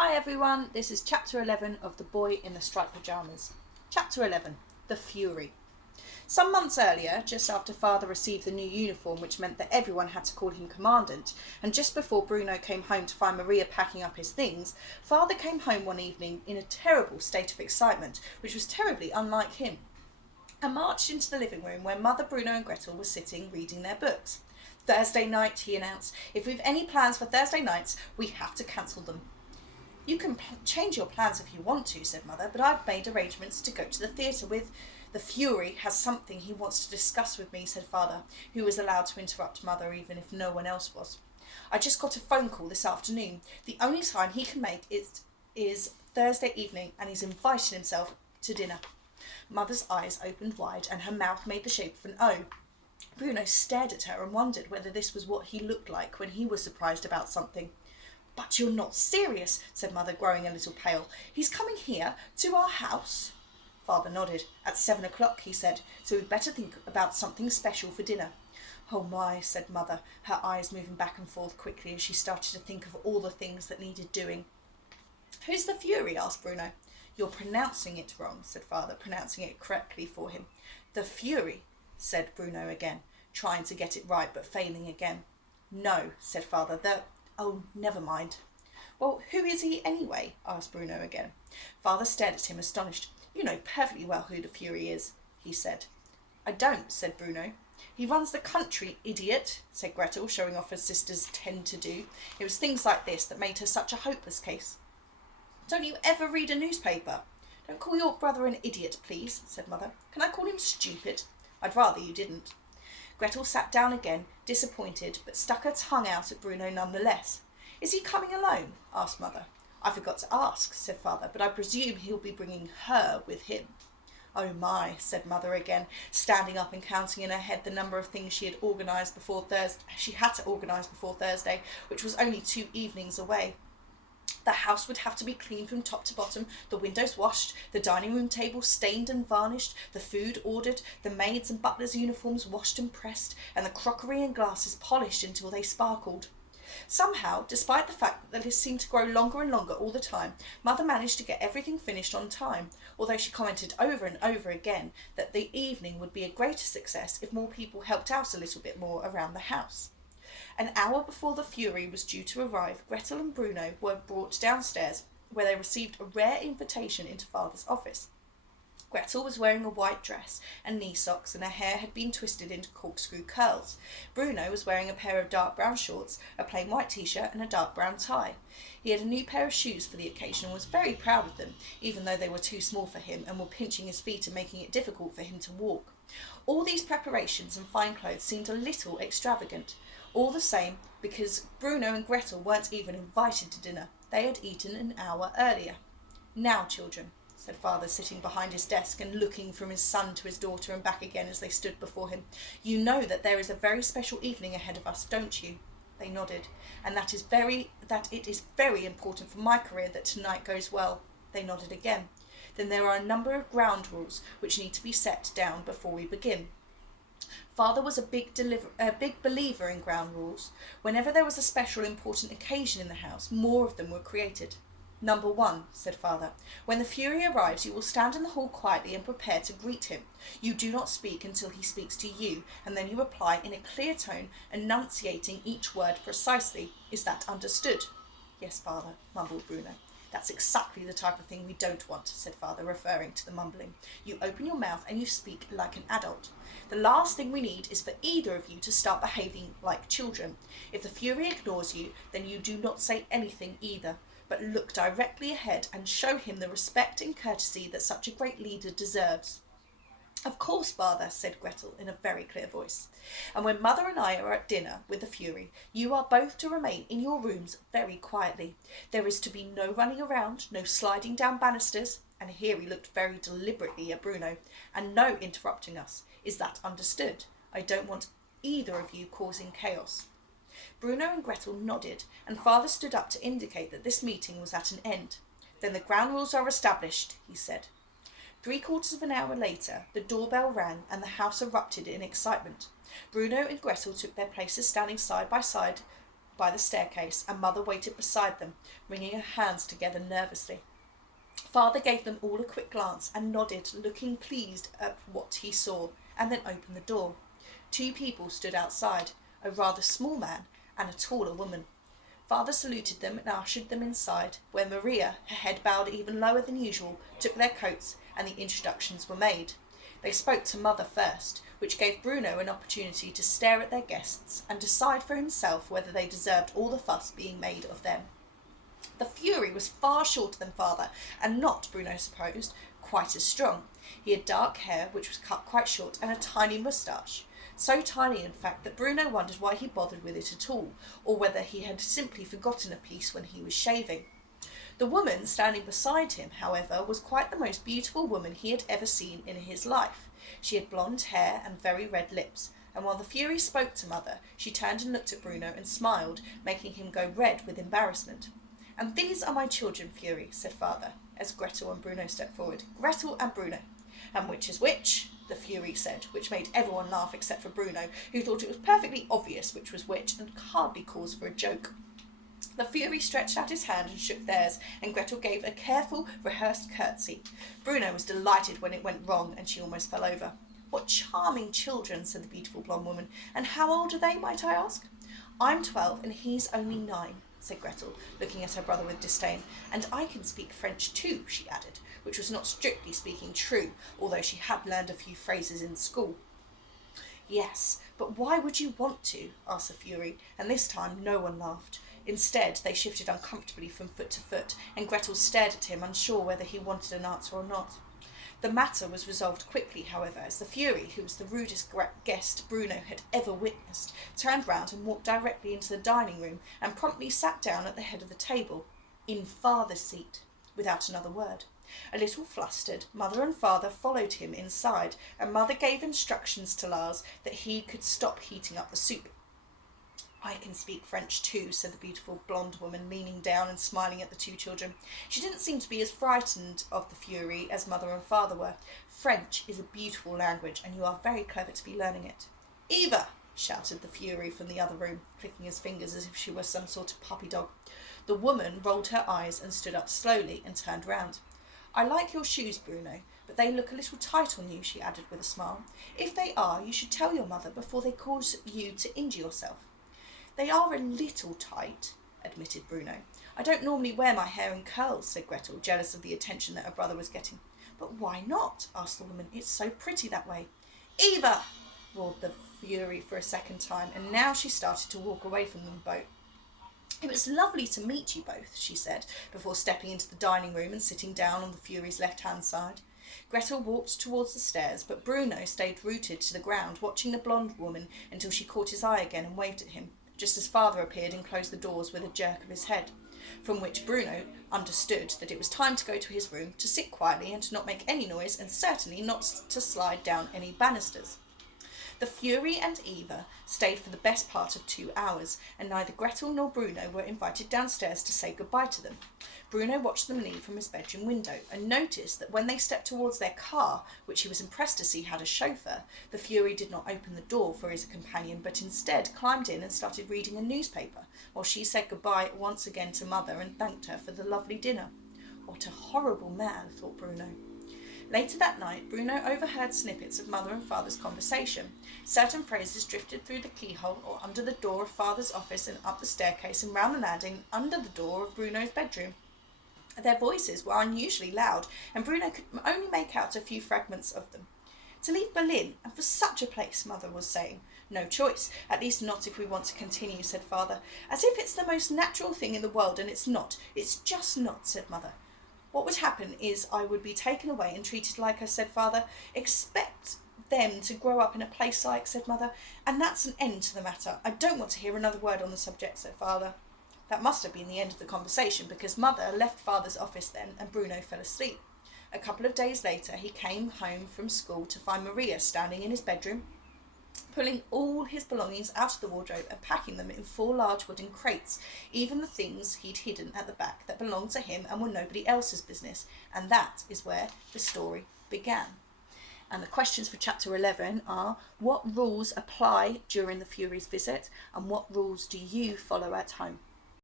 Hi everyone, this is chapter 11 of The Boy in the Striped Pyjamas. Chapter 11, The Fury. Some months earlier, just after Father received the new uniform, which meant that everyone had to call him Commandant, and just before Bruno came home to find Maria packing up his things, Father came home one evening in a terrible state of excitement, which was terribly unlike him, and marched into the living room where Mother, Bruno and Gretel were sitting reading their books. Thursday night, he announced. If we've any plans for Thursday nights, we have to cancel them. You can change your plans if you want to, said Mother, but I've made arrangements to go to the theatre with... The Fury has something he wants to discuss with me, said Father, who was allowed to interrupt Mother even if no one else was. I just got a phone call this afternoon. The only time he can make it is Thursday evening, and he's invited himself to dinner. Mother's eyes opened wide and her mouth made the shape of an O. Bruno stared at her and wondered whether this was what he looked like when he was surprised about something. But you're not serious, said Mother, growing a little pale. He's coming here, to our house? Father nodded. At 7 o'clock, he said, so we'd better think about something special for dinner. Oh my, said Mother, her eyes moving back and forth quickly as she started to think of all the things that needed doing. Who's the Fury? Asked Bruno. You're pronouncing it wrong, said Father, pronouncing it correctly for him. The Fury, said Bruno again, trying to get it right but failing again. No, said Father, Oh, never mind. Well, who is he anyway? Asked Bruno again. Father stared at him, astonished. You know perfectly well who the Fury is, he said. I don't, said Bruno. He runs the country, idiot, said Gretel, showing off her sister's tend to do. It was things like this that made her such a hopeless case. Don't you ever read a newspaper? Don't call your brother an idiot, please, said Mother. Can I call him stupid? I'd rather you didn't. Gretel sat down again, disappointed, but stuck her tongue out at Bruno nonetheless. Is he coming alone? Asked Mother. I forgot to ask, said Father, but I presume he'll be bringing her with him. Oh my, said Mother again, standing up and counting in her head the number of things she had to organise before Thursday, which was only 2 evenings away. The house would have to be cleaned from top to bottom, the windows washed, the dining room table stained and varnished, the food ordered, the maids' and butlers' uniforms washed and pressed, and the crockery and glasses polished until they sparkled. Somehow, despite the fact that the list seemed to grow longer and longer all the time, Mother managed to get everything finished on time, although she commented over and over again that the evening would be a greater success if more people helped out a little bit more around the house. An hour before the Fury was due to arrive, Gretel and Bruno were brought downstairs, where they received a rare invitation into Father's office. Gretel was wearing a white dress and knee socks, and her hair had been twisted into corkscrew curls. Bruno was wearing a pair of dark brown shorts, a plain white t-shirt and a dark brown tie. He had a new pair of shoes for the occasion and was very proud of them, even though they were too small for him and were pinching his feet and making it difficult for him to walk. All these preparations and fine clothes seemed a little extravagant. All the same, because Bruno and Gretel weren't even invited to dinner. They had eaten an hour earlier. Now, children, said Father, sitting behind his desk and looking from his son to his daughter and back again as they stood before him, you know that there is a very special evening ahead of us, don't you? They nodded. And that it is very important for my career that tonight goes well. They nodded again. Then there are a number of ground rules which need to be set down before we begin. Father was a big believer in ground rules. Whenever there was a special important occasion in the house, more of them were created. Number 1, said Father. When the Fury arrives, you will stand in the hall quietly and prepare to greet him. You do not speak until he speaks to you, and then you reply in a clear tone, enunciating each word precisely. Is that understood? Yes, Father, mumbled Bruno. That's exactly the type of thing we don't want, said Father, referring to the mumbling. You open your mouth and you speak like an adult. The last thing we need is for either of you to start behaving like children. If the Fury ignores you, then you do not say anything either, but look directly ahead and show him the respect and courtesy that such a great leader deserves. Of course, Father, said Gretel in a very clear voice. And when Mother and I are at dinner with the Fury, you are both to remain in your rooms very quietly. There is to be no running around, no sliding down banisters, and here he looked very deliberately at Bruno, and no interrupting us. Is that understood? I don't want either of you causing chaos. Bruno and Gretel nodded, and Father stood up to indicate that this meeting was at an end. Then the ground rules are established, he said. 3/4 of an hour later, the doorbell rang and the house erupted in excitement. Bruno and Gretel took their places standing side by side by the staircase, and Mother waited beside them, wringing her hands together nervously. Father gave them all a quick glance and nodded, looking pleased at what he saw, and then opened the door. 2 people stood outside, a rather small man and a taller woman. Father saluted them and ushered them inside, where Maria, her head bowed even lower than usual, took their coats and the introductions were made. They spoke to Mother first, which gave Bruno an opportunity to stare at their guests and decide for himself whether they deserved all the fuss being made of them. The Fury was far shorter than Father, and not, Bruno supposed, quite as strong. He had dark hair, which was cut quite short, and a tiny moustache. So tiny, in fact, that Bruno wondered why he bothered with it at all, or whether he had simply forgotten a piece when he was shaving. The woman standing beside him, however, was quite the most beautiful woman he had ever seen in his life. She had blonde hair and very red lips, and while the Fury spoke to Mother, she turned and looked at Bruno and smiled, making him go red with embarrassment. "And these are my children, Fury," said Father, as Gretel and Bruno stepped forward. "Gretel and Bruno." "And which is which?" the Fury said, which made everyone laugh except for Bruno, who thought it was perfectly obvious which was which and hardly cause for a joke. The Fury stretched out his hand and shook theirs, and Gretel gave a careful, rehearsed curtsy. Bruno was delighted when it went wrong, and she almost fell over. "What charming children," said the beautiful blonde woman. "And how old are they, might I ask?" "I'm 12 and he's only 9, said Gretel, looking at her brother with disdain. "And I can speak French too," she added, which was not strictly speaking true, although she had learned a few phrases in school. "Yes, but why would you want to?" asked the Fury, and this time no one laughed. Instead, they shifted uncomfortably from foot to foot, and Gretel stared at him, unsure whether he wanted an answer or not. The matter was resolved quickly, however, as the Fury, who was the rudest guest Bruno had ever witnessed, turned round and walked directly into the dining room and promptly sat down at the head of the table, in Father's seat, without another word. A little flustered, Mother and Father followed him inside, and Mother gave instructions to Lars that he could stop heating up the soup. "I can speak French too," said the beautiful blonde woman, leaning down and smiling at the 2 children. She didn't seem to be as frightened of the Fury as Mother and Father were. "French is a beautiful language, and you are very clever to be learning it." "Eva!" shouted the Fury from the other room, clicking his fingers as if she were some sort of puppy dog. The woman rolled her eyes and stood up slowly and turned round. "I like your shoes, Bruno, but they look a little tight on you," she added with a smile. "If they are, you should tell your mother before they cause you to injure yourself." "They are a little tight," admitted Bruno. "I don't normally wear my hair in curls," said Gretel, jealous of the attention that her brother was getting. "But why not?" asked the woman. "It's so pretty that way." "Eva!" roared the Fury for a second time, and now she started to walk away from them both. "It was lovely to meet you both," she said, before stepping into the dining room and sitting down on the Fury's left-hand side. Gretel walked towards the stairs, but Bruno stayed rooted to the ground, watching the blonde woman until she caught his eye again and waved at him, just as Father appeared and closed the doors with a jerk of his head, from which Bruno understood that it was time to go to his room, to sit quietly and to not make any noise, and certainly not to slide down any banisters. The Fury and Eva stayed for the best part of 2 hours, and neither Gretel nor Bruno were invited downstairs to say goodbye to them. Bruno watched them leave from his bedroom window, and noticed that when they stepped towards their car, which he was impressed to see had a chauffeur, the Fury did not open the door for his companion, but instead climbed in and started reading a newspaper, while she said goodbye once again to Mother and thanked her for the lovely dinner. What a horrible man, thought Bruno. Later that night, Bruno overheard snippets of Mother and Father's conversation. Certain phrases drifted through the keyhole or under the door of Father's office and up the staircase and round the landing under the door of Bruno's bedroom. Their voices were unusually loud, and Bruno could only make out a few fragments of them. "To leave Berlin, and for such a place," Mother was saying. "No choice, at least not if we want to continue," said Father. "As if it's the most natural thing in the world, and it's not. It's just not," said Mother. "What would happen is I would be taken away and treated like her," said Father. "Expect them to grow up in a place like," said Mother, "and that's an end to the matter. I don't want to hear another word on the subject," said Father. That must have been the end of the conversation, because Mother left Father's office then, and Bruno fell asleep. A couple of days later he came home from school to find Maria standing in his bedroom, pulling all his belongings out of the wardrobe and packing them in 4 large wooden crates, even the things he'd hidden at the back that belonged to him and were nobody else's business. And that is where the story began. And the questions for chapter 11 are: what rules apply during the Furies' visit, and what rules do you follow at home?